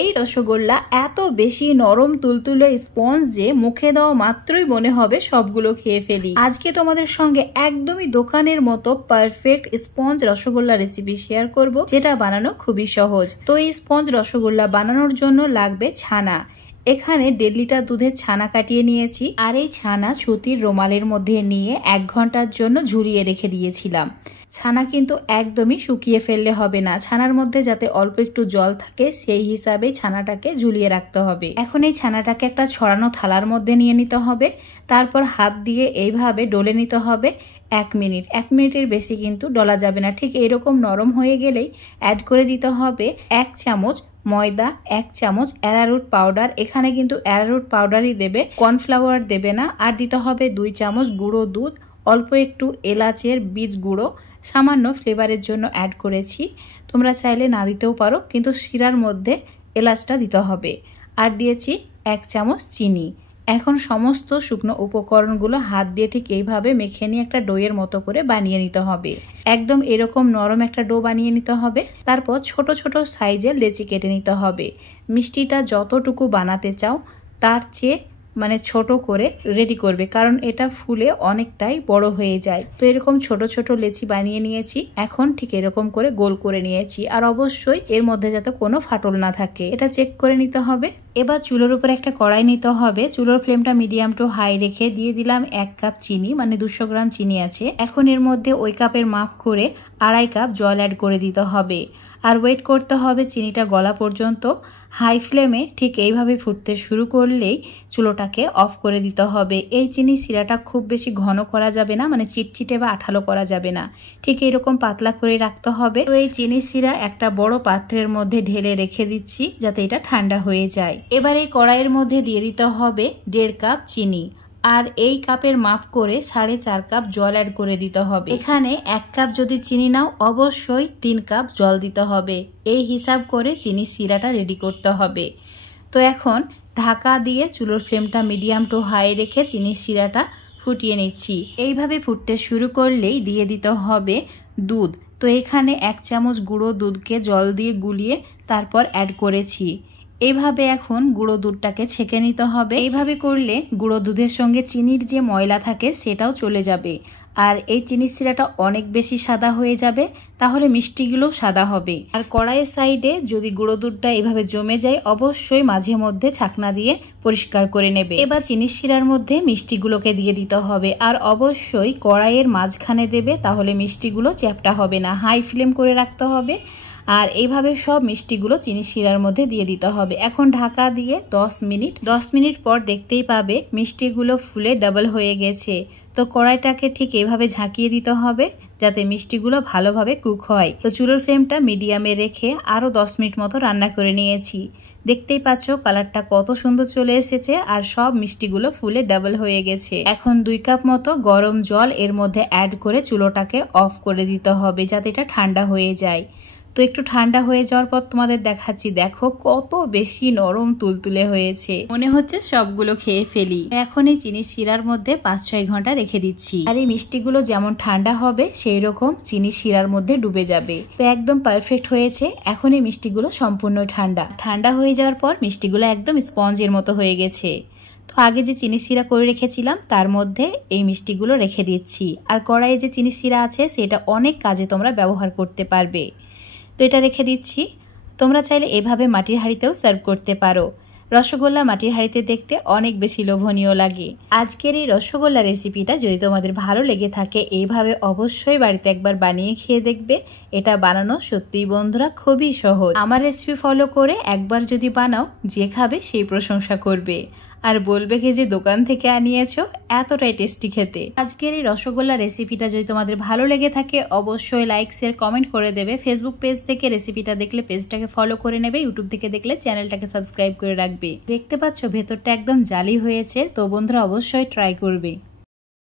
এই রসগোল্লা এত বেশি নরম তুলতুলে স্পঞ্জ যে মুখে দেওয়া মাত্রই মনে হবে সবগুলো খেয়ে ফেলি। আজকে তোমাদের সঙ্গে একদমই দোকানের মতো perfect sponge rasgulla recipe share করব, যেটা বানানো খুবই সহজ। তো এই স্পঞ্জ রসগোল্লা বানানোর জন্য লাগবে ছানা। এখানে 1.5 লিটার দুধের ছানা কাটিয়ে নিয়েছি, আর এই ছানা সুতির রুমালের মধ্যে নিয়ে 1 ঘন্টার জন্য ঝুরিয়ে রেখে দিয়েছিলাম। ছানা কিন্তু একদমই শুকিয়ে ফেললে হবে না, ছানার মধ্যে যাতে অল্প একটু জল থাকে সেই হিসাবে ছানাটাকে ঝুলিয়ে রাখতে হবে। এখন এই ছানাটাকে একটা ছড়ানো থালার মধ্যে নিয়ে নিতে হবে, তারপর হাত দিয়ে এইভাবে ডলে নিতে হবে 1 মিনিট। 1 মিনিটের বেশি কিন্তু ডলা যাবে না। ঠিক এরকম নরম হয়ে গেলেই অ্যাড করে দিতে হবে 1 চামচ ময়দা, 1 চামচ অ্যারারুট পাউডার। এখানে কিন্তু অ্যারারুট পাউডারই দেবে, কর্নফ্লাওয়ার দেবে না। আর দিতে হবে 2 চামচ গুঁড়ো দুধ, অল্প একটু এলাচের বীজ গুঁড়ো, সামান্য ফ্লেভারের জন্য অ্যাড করেছি। তোমরা চাইলে না দিতেও পারো, কিন্তু শিরার মধ্যে এলাচটা দিতে হবে। আর দিয়েছি 1 চামচ চিনি। এখন সমস্ত শুকনো উপকরণগুলো হাত দিয়ে ঠিক এইভাবে মেখে নিয়ে একটা ডোয়ের মতো করে বানিয়ে নিতে হবে। একদম এরকম নরম একটা ডো বানিয়ে নিতে হবে। তারপর ছোট ছোট সাইজের লেচি কেটে নিতে হবে। মিষ্টিটা যতটুকু বানাতে চাও তার চেয়ে ছোট করে রেডি করবে, কারণ এটা ফুলে অনেকটাই বড় হয়ে যায়। তো এরকম ছোট ছোট লেচি বানিয়ে নিয়েছি। এখন ঠিক এরকম করে গোল করে নিয়েছি, আর অবশ্যই এর মধ্যে যাতে কোনো ফাটল না থাকে এটা চেক করে নিতে হবে। এবার চুলোর উপর একটা কড়াই নিতে হবে। চুলোর ফ্লেমটা মিডিয়াম টু হাই রেখে দিয়ে দিলাম 1 কাপ চিনি, 200 গ্রাম চিনি আছে। এখন এর মধ্যে ওই কাপের মাপ করে 2.5 কাপ জল অ্যাড করে দিতে হবে, আর ওয়েট করতে হবে চিনিটা গলা পর্যন্ত। হাই ফ্লেমে ঠিক এইভাবে ফুটতে শুরু করলেই চুলোটাকে অফ করে দিতে হবে। এই চিনি শিরাটা খুব বেশি ঘন করা যাবে না, চিটচিটে বা আঠালো করা যাবে না, ঠিক এইরকম পাতলা করে রাখতে হবে। তো এই চিনি শিরা একটা বড় পাত্রের মধ্যে ঢেলে রেখে দিচ্ছি যাতে এটা ঠান্ডা হয়ে যায়। এবার এই কড়াইয়ের মধ্যে দিয়ে দিতে হবে 1.5 কাপ চিনি, আর এই কাপের মাপ করে 4.5 কাপ জল অ্যাড করে দিতে হবে। এখানে 1 কাপ যদি চিনি নাও অবশ্যই 3 কাপ জল দিতে হবে। এই হিসাব করে চিনি শিরাটা রেডি করতে হবে। তো এখন ঢাকা দিয়ে চুলোর ফ্লেমটা মিডিয়াম টু হাই রেখে চিনির শিরাটা ফুটিয়ে নিচ্ছি। এইভাবে ফুটতে শুরু করলেই দিয়ে দিতে হবে দুধ। তো এখানে 1 চামচ গুঁড়ো দুধকে জল দিয়ে গুলিয়ে তারপর অ্যাড করেছি। এইভাবে এখন গুঁড়ো দুধটাকে ছেঁকে নিতে হবে। এইভাবে করলে গুঁড়ো দুধের সঙ্গে চিনির যে ময়লা থাকে সেটাও চলে যাবে, আর এই চিনির শিরাটা অনেক বেশি সাদা হয়ে যাবে, তাহলে মিষ্টিগুলো সাদা হবে। আর কড়াইয়ের সাইডে যদি গুঁড়ো দুধটা এইভাবে জমে যায় অবশ্যই মাঝে মধ্যে ছাকনা দিয়ে পরিষ্কার করে নেবে। এবার চিনির শিরার মধ্যে মিষ্টিগুলোকে দিয়ে দিতে হবে, আর অবশ্যই কড়াইয়ের মাঝখানে দেবে, তাহলে মিষ্টিগুলো চ্যাপটা হবে না। হাই ফ্লেম করে রাখতে হবে, আর এইভাবে সব মিষ্টিগুলো চিনি শিরার মধ্যে দিয়ে দিতে হবে। এখন ঢাকা দিয়ে 10 মিনিট পর দেখতেই পাবে মিষ্টিগুলো ফুলে ডাবল হয়ে গেছে। তো কড়াইটাকে ঠিক এইভাবে ঝাঁকিয়ে দিতে হবে যাতে মিষ্টিগুলো ভালোভাবে কুক হয়। তো চুলোর ফ্লেমটা মিডিয়ামে রেখে আরো 10 মিনিট মতো রান্না করে নিয়েছি। দেখতেই পাচ্ছ কালারটা কত সুন্দর চলে এসেছে, আর সব মিষ্টিগুলো ফুলে ডাবল হয়ে গেছে। এখন 2 কাপ মতো গরম জল এর মধ্যে অ্যাড করে চুলোটাকে অফ করে দিতে হবে যাতে এটা ঠান্ডা হয়ে যায়। তো একটু ঠান্ডা হয়ে যাওয়ার পর তোমাদের দেখাচ্ছি, দেখো কত বেশি নরম তুলতুলে হয়েছে, মনে হচ্ছে সবগুলো খেয়ে ফেলি। এখন এই চিনির শিরার মধ্যে 5-6 ঘন্টা রেখে দিচ্ছি, আর এই মিষ্টিগুলো যেমন ঠান্ডা হবে সেই রকম চিনির শিরার মধ্যে ডুবে যাবে। তো একদম পারফেক্ট হয়েছে। এখন এই মিষ্টিগুলো সম্পূর্ণ ঠান্ডা হয়ে যাওয়ার পর মিষ্টিগুলো একদম স্পঞ্জের মতো হয়ে গেছে। তো আগে যে চিনি শিরা করে রেখেছিলাম তার মধ্যে এই মিষ্টিগুলো রেখে দিচ্ছি, আর কড়াইয়ে যে চিনি শিরা আছে সেটা অনেক কাজে তোমরা ব্যবহার করতে পারবে। তো এটা রেখে দিচ্ছি। তোমরা চাইলে এভাবে মাটির হাঁড়িতেও সার্ভ করতে পারো। রসগোল্লা মাটির হাঁড়িতে দেখতে অনেক বেশি লোভনীয় লাগে। আজকের এই রসগোল্লা রেসিপিটা যদি তোমাদের ভালো লেগে থাকে এইভাবে অবশ্যই বাড়িতে একবার বানিয়ে খেয়ে দেখবে। এটা বানানো সত্যিই বন্ধুরা খুবই সহজ। আমার রেসিপি ফলো করে একবার যদি বানাও, যে খাবে সেই প্রশংসা করবে আর বলবে কি যে দোকান থেকে আনিয়েছো, এতটাই টেস্টি খেতে। আজকের এই রসগোল্লা রেসিপিটা যদি তোমাদের ভালো লেগে থাকে অবশ্যই লাইক শেয়ার কমেন্ট করে দেবে। ফেসবুক পেজ থেকে রেসিপিটা দেখলে পেজটাকে ফলো করে নেবে, ইউটিউব থেকে দেখলে চ্যানেলটাকে সাবস্ক্রাইব করে রাখবে। দেখতে পাচ্ছ ভেতরটা একদম জালি হয়েছে, তো বন্ধুরা অবশ্যই ট্রাই করবে।